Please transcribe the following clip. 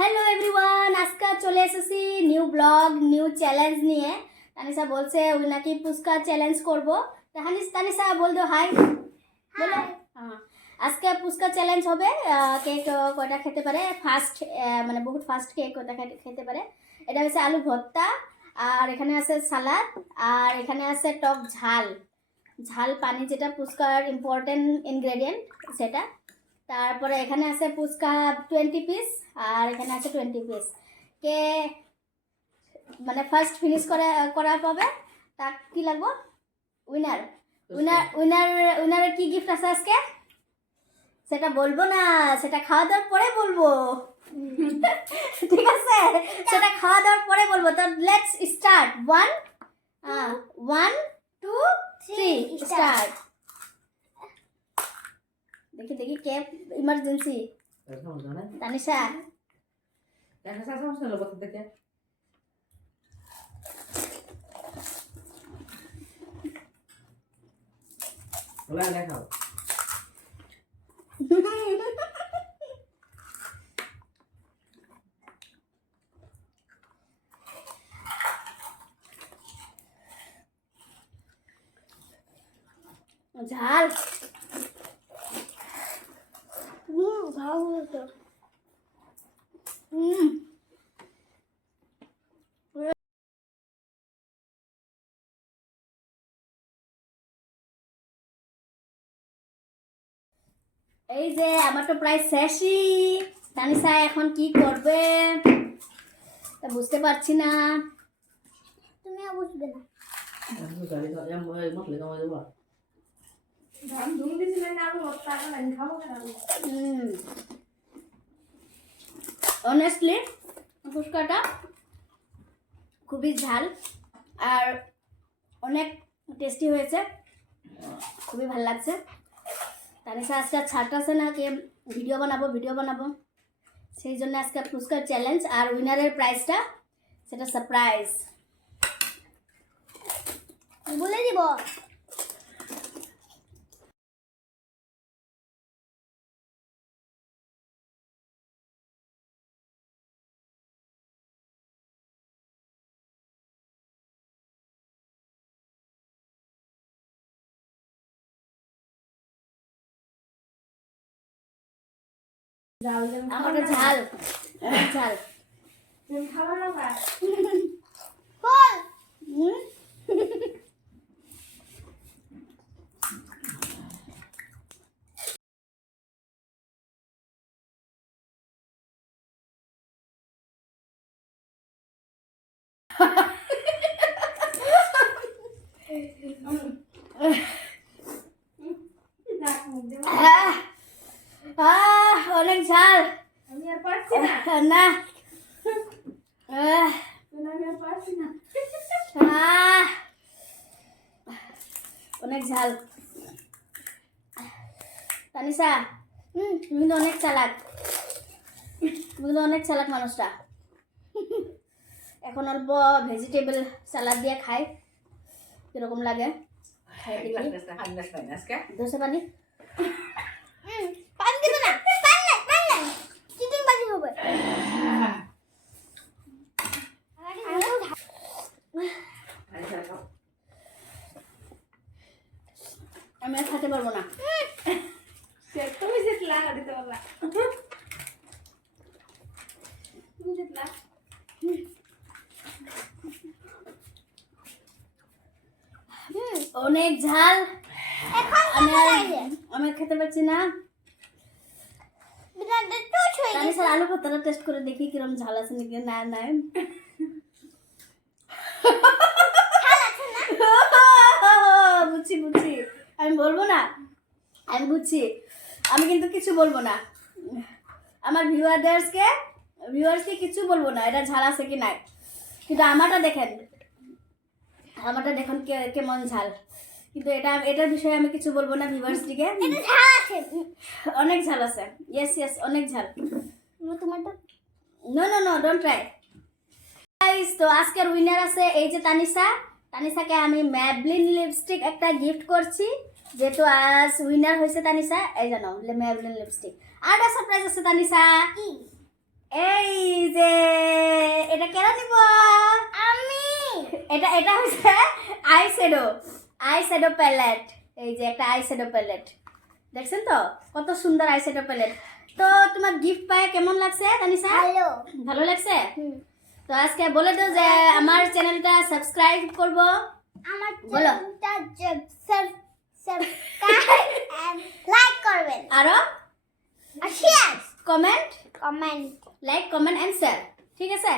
Hello everyone, আজকে চলে এসেছি নিউ ব্লগ নিউ চ্যালেঞ্জ নিয়ে। তানিশা বলছে ওই নাকি পুচকা চ্যালেঞ্জ করবো। তানিশা বল দো হাই। বলো হ্যাঁ। আজকে পুচকা চ্যালেঞ্জ হবে। কেক কয়টা খেতে পারে ফার্স্ট, মানে বহুত ফার্স্ট কেক কয়টা খেতে পারে। এটা হচ্ছে আলু ভর্তা, আর এখানে আছে সালাদ, আর এখানে আছে টক ঝাল ঝাল পানি, যেটা পুচকার ইম্পর্টেন্ট ইনগ্রেডিয়েন্ট সেটা। তারপরে এখানে আছে ফুচকা 20 পিস, আর এখানে আছে 20 পিস। কে মানে ফার্স্ট ফিনিশ করা পাবে তার কি লাগবে? উইনার। উইনারের কি গিফট আছে আজকে সেটা বলবো না, সেটা খাওয়া দাওয়ার পরে বলবো। ঠিক আছে, সেটা খাওয়া দাওয়ার পরে বলবো। তো লেটস স্টার্ট। 1 2 3 স্টার্ট। দেখি দেখি কে ইমার্জেন্সি। তানিশা দেখাও। ঝাল ভালো হতো। এই যে আমার তো প্রায় শেষই। তানিশা এখন কি করবে তা বুঝতে পারছি না। তুমিও বুঝবে না। অনেস্টলি ফুচকাটা খুবই ঝাল আর অনেক টেস্টি হয়েছে, খুবই ভালো লাগছে। তানিশা আজকে ছাড়তেছে না কি ভিডিও বানাবো, সেই জন্য আজকে ফুচকার চ্যালেঞ্জ, আর উইনারের প্রাইজটা সেটা সারপ্রাইজ বলে দিব। আমাকে ঝাল ঝাল খাবার না বল। অনেক ঝাল, আমি আর পারছি না। না আমি আর পারছি না। অনেক ঝাল। তানিশা তুমি তো অনেক চালাক, মানুষটা। এখন অল্প ভেজিটেবল সালাদ দিয়ে খাই, কিরকম লাগে খাই দেখি। দোসে পানি দিবে না, চিটিং বাজি হবে। আমি আর খেতে পারবো না। তুমি যেতলা দিতে পারলা, তুমি যেতলা। অনেক ঝাল, আমি খেতে পারছি না। আমি স্যার আলু ভর্তাটা টেস্ট করে দেখি কিরকম ঝাল আছে নাকি। না না বুঝছি আমি বলবো না, আমি বুঝছি, আমি কিন্তু কিছু বলবো না। আমার ভিউয়ার্সকে কিছু বলবো না এটা ঝাল আছে কি নাই, কিন্তু আমারটা দেখেন কেমন ঝাল। কিন্তু এটার বিষয়ে আমি কিছু বলবো না ভিউয়ার্সটিকে। অনেক ঝাল আছে, ইয়েস অনেক ঝাল। তোমারটা নো ডোন্ট ট্রাই। তো আজকের উইনার আছে এই যে তানিশাকে আমি ম্যাবলিন লিপস্টিক একটা গিফট করছি, যেহেতু আজ উইনার হয়েছে তানিশা। এই জানো ম্যাবলিন লিপস্টিক। আর একটা সারপ্রাইজ আছে তানিশা, এই এটা হচ্ছে আই শ্যাডো প্যালেট। এই যে একটা আই শ্যাডো প্যালেট, দেখছেন তো কত সুন্দর আই শ্যাডো প্যালেট। তো তোমার গিফট পায় কেমন লাগছে তানিশা? ভালো লাগছে? তো আজকে বলে দাও যে আমার চ্যানেলটা সাবস্ক্রাইব করব। আমার বলো। চ্যানেলটা সাবস্ক্রাইব এন্ড লাইক করবেন। আরো আর share comment, comment like, comment and share. ঠিক আছে?